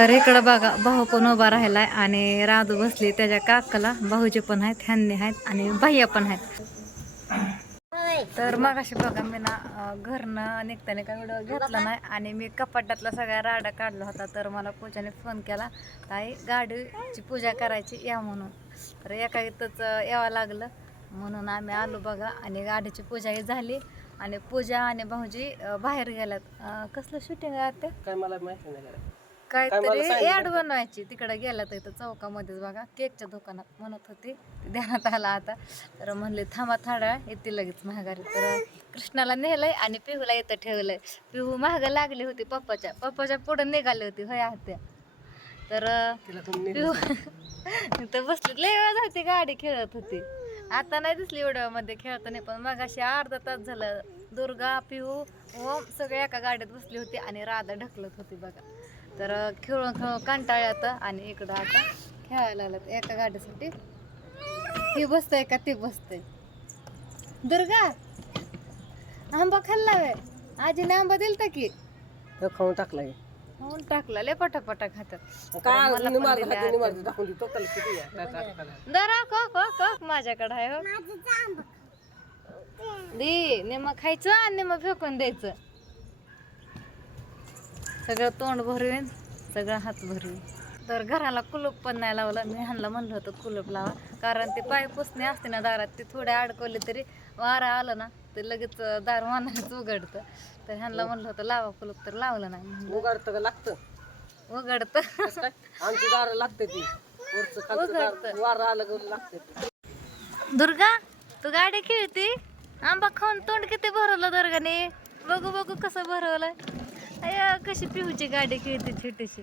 तर इकडं बघा भाऊ पण उभा राहिलाय आणि राधू बसली त्याच्या काकाला भाऊजी पण आहेत ह्यांनी आहेत आणि भैया पण आहेत. तर मग अशी बघा मी ना घरनं निघताना काय व्हिडिओ घेतला नाही आणि मी कपाटातला सगळ्या राडा काढला होता तर मला पूजाने फोन केला ताई गाडीची पूजा करायची या म्हणून. तर एका इथंच यावं लागलं. म्हणून आम्ही आलो बघा आणि गाडीची पूजाही झाली आणि पूजा आणि भाऊजी बाहेर गेल्यात. कसलं शूटिंग आहे ते? काय मला माहिती नाही. काहीतरी? ऍड बनवायची. तिकडे गेला तर इथं चौकामध्येच बघा. केकच्या दुकानात म्हणत होती. ध्यानात आला आता. तर म्हणले थांबा थाडा येते लगेच महागारी तर कृष्णाला नेलंय आणि पिहूला इथं ठेवलंय. पिहू महाग लागली होती पप्पाच्या. पप्पाच्या पुढे निघाली होती होय आत्या. तर पिहू तर बसली. लय वेळ झाली गाडी खेळत होती. आता नाही दिसली व्हिडिओमध्ये खेळताना पण मग अशी अर्धा तास झालं. दुर्गा पिहू ओम सगळे एका गाडीत बसली होती आणि राधा ढकलत होती बघा. तर खेळून खेळून कंटाळा येतं आणि इकडं आता खेळायला लागलं एका गाडीसाठी. ही बसतंय का ती बसतंय दुर्गा आंबा खाल्ला वे आजीने आंबा दिलता की? खाऊन टाकलाय म्हणून टाकला लय पटापटा खातात. काय मला पण निमार दिले खाते? दरा को को को माझ्याकडे आहे हो. दे निम खायचं आणि निम फेकून द्यायचं. सगळं तोंड भरवीन सगळं हात भरवीन तर घराला कुलूप पण नाही लावलं. मी ह्यांना म्हणलं होतं कुलूप लावा. कारण ते पाय पुसणे असते ना दारात ते थोडे अडकवले तरी वारा आलं ना ते लगेच दार मानाच उघडतं. तर ह्यांना म्हणलं होतं लावा कुलूप तर लावलं नाही उगाडतं का लागतं? उघडतं. आमची दारं लागते ती. उघडतं. वारं आलं लागते. दुर्गा तू गाडी खेळती? आंबा खाऊन तोंड किती भरवलं दुर्गाने? बघू बघू कसं भरवलं अय कशी पिहूची गाडी खेळते छोटीशी.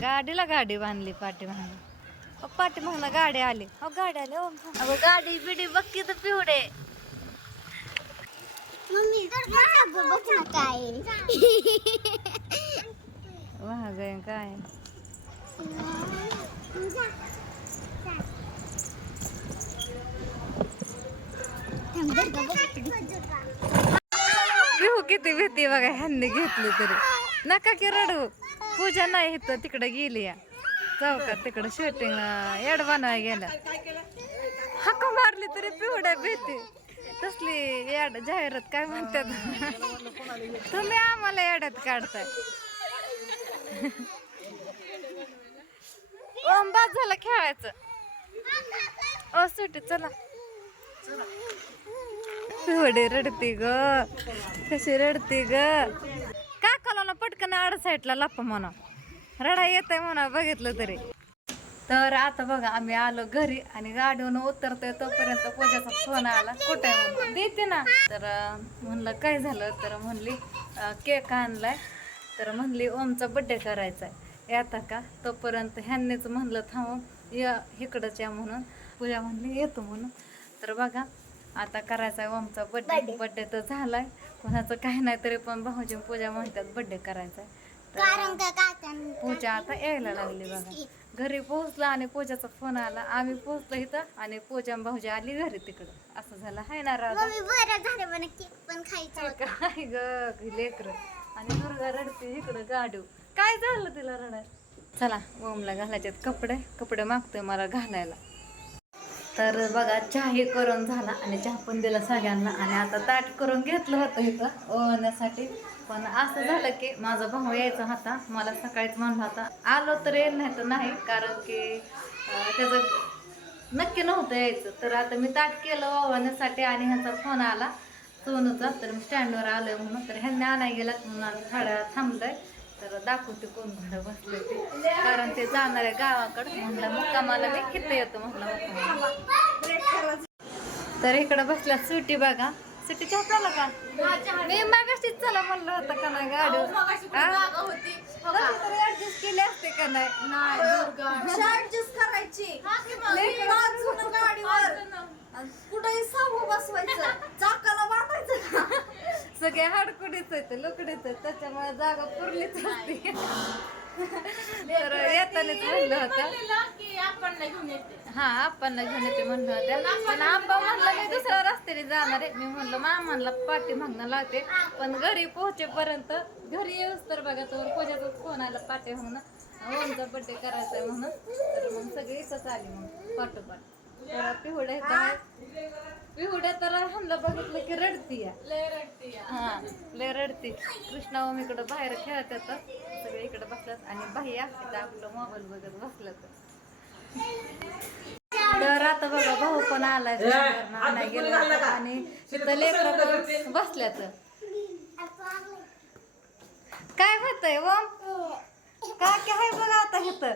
गाडीला गाडी बांधली पाठी अहो पाठी मागणं गाडी आली. अहो गाडी आली अहो अगं गाडी बिडी बघ की तर पिहुडे महाग आहे. काय पिहू किती बघा ह्यांनी घेतली तरी. नका की रडू. पूजा नाही इथं तिकडे गेली या. चौकात तिकडे शूटिंग एड बनवाय गेलं हक्क मारली तरी पिवड्या भीती. तसली एड जाहिरात काय म्हणतात? तुम्ही आम्हाला एड्यात काढताय. ओम बाद खेळायचं. ओ सुटी चला. पिवडे रडते ग. कशी रडते ग. काकाला ना पटकन आड साईडला लप्पा म्हणा. रडा येत आहे म्हणा बघितलं तरी. तर आता बघा आम्ही आलो घरी आणि गाडीवरून उतरतोय तोपर्यंत पूजाचा फोन आला. कुठे म्हणून देते ना. तर म्हणलं काय झालं? तर म्हणली केक आणलाय. तर म्हणली ओमचा बड्डे करायचा आहे येता का? तोपर्यंत ह्यांनीच म्हणलं थांब या इकडंच या म्हणून. पूजा म्हणली येतो म्हणून. तर बघा आता करायचा आहे ओमचा बड्डे बड्डे तर झालाय. कोणाचं काही नाही तरी पण भाऊजी पूजा म्हणतात बड्डे करायचा आहे. पूजा आता यायला लागली बघा. घरी पोहोचला आणि पूजाचा फोन आला. आम्ही पोहोचलो इथं आणि पूजा भाऊजी आली घरी तिकडं. असं झालं. हाय ना काय ग? लेकर. आणि दुर्गा रडते इकडं गाडू काय झालं तिला रडाय चला ओमला घालायचे कपडे. कपडे मागतोय मला घालायला. तर बघा चहाही करून झाला आणि चहा पण दिला सगळ्यांना आणि आता ताट करून घेतलं होतं इथं ओळण्यासाठी पण असं झालं की माझा भाऊ यायचा होता मला सकाळीच म्हणला होता आलो तर येईल नाही तर नाही कारण की त्याचं नक्की नव्हतं यायचं. तर आता मी ताट केलं ओळण्यासाठी आणि ह्याचा फोन आला सोनूचा तर मी स्टँडवर आलो म्हणून तर ह्यांनी आणाय गेला म्हणून आम्ही थांबलं थांबलोय. तर दाखवते कोण भाडं बसले ते. कारण ते जाणार आहे गावाकडं म्हणलं मुक्कामाला मी किती येतो म्हटलं तर इकडं बसल्या सुटी बघा. सुटी चहा का? मी मागाशीच चला म्हणलं होतं का नाही गाडी ऍडजस्ट केली असते का नाही? करायची. हाडकुडीच आहेत लोकडीच त्याच्यामुळे जागा पुरलीच असते तर येतानाच म्हणलं होतं. हा आपण घेऊन येते म्हणलं होत्या पण आंबा म्हणलं मी दुसऱ्या रस्त्याने जाणार आहे. मी म्हणलं मामाला पाठी मागणं लावते. पण घरी पोहोचेपर्यंत घरी येऊस तर बघा तर पूजाचा फोन आला पाठी मागणं. ओमचा बड्डे करायचा आहे म्हणून. तर मग सगळी इथंच आली मग पाठोपाठ. तर पिहुड्या तर बघितलं की रडती हा लय रडती. कृष्णा ओम इकडं बाहेर खेळत येतात सगळे इकडे बसल्यात आणि भैया इथं आपलं मोबाईल बघत बसल्यात. तर आता बघा भाऊ पण आणायला गेला आणि तिथं लेकरं पण बसल्यात. काय होतंय ओम काकी आहे बघा आता इथं.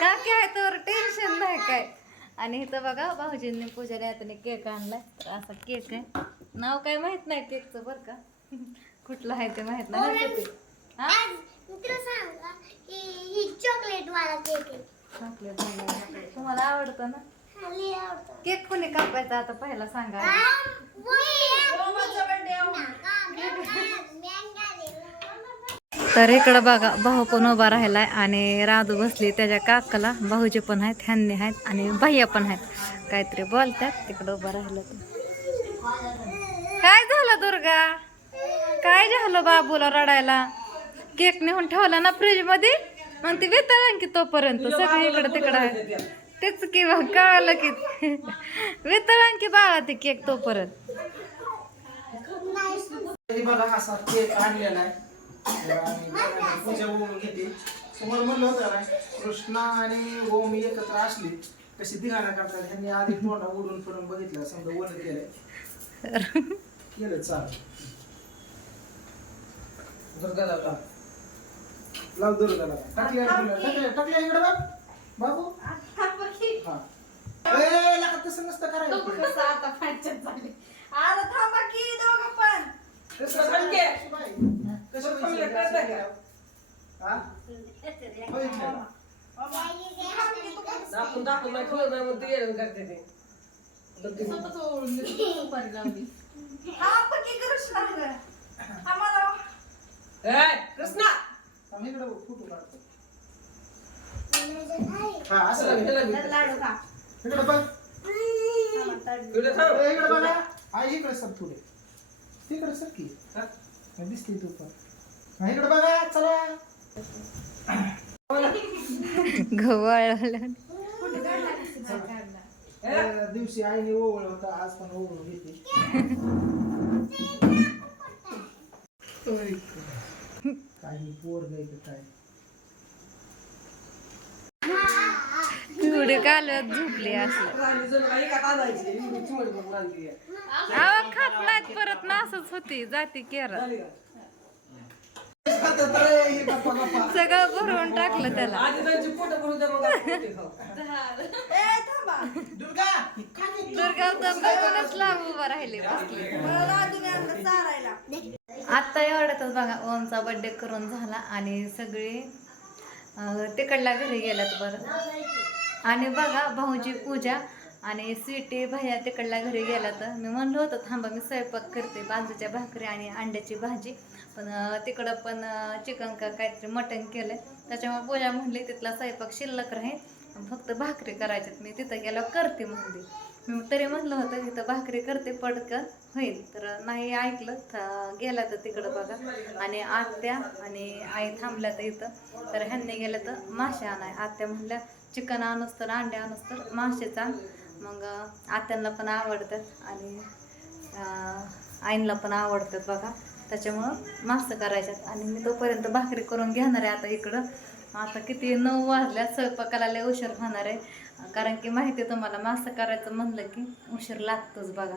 काकी आहे तर टेन्शन नाही काय. आणि इथं बघा भाऊजींनी पूजाला हाताने केक आणलाय. तर असा केक आहे. नाव काय माहीत नाही केकचं बरं का. कुठलं आहे ते माहीत नाही. हा? ही ही चॉकलेट वाला केक आहे. चॉकलेट. तुम्हाला आवडतं ना? हा, केक कोणी कापायचा आता पहिला सांगा. तर इकडं बघा भाऊ पण उभा राहिलाय आणि राधू बसली त्याच्या काकाला. भाऊजी पण आहेत ह्यांनी आहेत आणि भैया पण आहेत. काहीतरी बोलतात तिकडं उभा राहिलं काय झालं दुर्गा? काय झालं बाबूला रडायला? केक नेऊन ठेवला ना फ्रीजमध्ये मग ती वितळण की तोपर्यंत. सगळी इकडं तिकडं आहे. तेच की कळालं की. वितळण की बाळा ते केक तोपर्यंत. पूजा ओम घेते. समोर म्हणलं होतं ना कृष्णा आणि ओम एकत्र असली कशी धिगाणा करतात. ह्यांनी आधी तोंडा उडून फिरून बघितलं समजा वन केलंय. केलं चाल दुर्गा दादा लाव. दुर्गाला टाकल्या टाकल्या टाकल्या इकडे बाबू. हा. ए, लका तसं नसतं करायचं कसं आता पंचायत झाली आता थांबा की दोघं पण कसं करायचं बाई? कसं विचार करायचं? हा? बघितलं? दाखवून दाखवून नाही ठेवलं नाही मग ते येणं करते ते थांबा की कृष्णा आम्हाला ए, कृष्णा! थांब, इकडे बघ, फोटो काढतो. हा असं चला, लागेल. चला, लाडू खा. इकडे बघ. इकडे थांब. ए, इकडे बघा आई इकडे सर थोडे तिकडे सर की. हा? दिसते तू पण. हा, इकडे बघा चला. दिवशी आईने ओवळ होता आज पण ओवळ घेते. काही पोर गायचं काय? कालव्यात झोपली असं. खात नाहीत परत ना असंच होती जाती केरळ. झाली का? खातं तर ए, गप्पा गप्पा. सगळं भरवून टाकलं त्याला. करते? बघूनच लांब उभा एवढ्यातच बघा ओमचा बर्थडे करून झाला आणि सगळे तिकडला तिकडल्या घरी गेल्यात बरं. आणि बघा भाऊजी पूजा आणि स्वीटी भैया तिकडल्या घरी गेला तर मी म्हणलं होतं थांबा मी स्वयंपाक करते बाजूच्या भाकरी आणि अंड्याची भाजी. पण तिकडं पण चिकन का काहीतरी मटण केलं त्याच्यामुळे पूजा म्हणली तिथला स्वयंपाक शिल्लक राहील फक्त भाकरी करायच्यात. मी तिथं गेलो करते म्हणली. मी तरी म्हटलं होतं तिथं भाकरी करते पडकं. होईल. तर नाही ऐकलं. तर गेला तर तिकडं बघा. आणि आत्या आणि आई थांबल्या तर इथं. तर ह्यांनी गेलं तर मासे आणाय. आत्या म्हणल्या चिकन आणूस तर अंडे आणूस तर मासेच आण. मग आत्यांना पण आवडतात आणि आईंना पण आवडतात बघा. त्याच्यामुळं मासं करायच्यात. आणि मी तोपर्यंत भाकरी करून घेणार आहे आता इकडं. आता किती नऊ वाजल्या. स्वयंपाकाला लय उशीर होणार आहे. कारण की माहिती आहे तुम्हाला मासा करायचं म्हणलं की उशीर लागतोच बघा.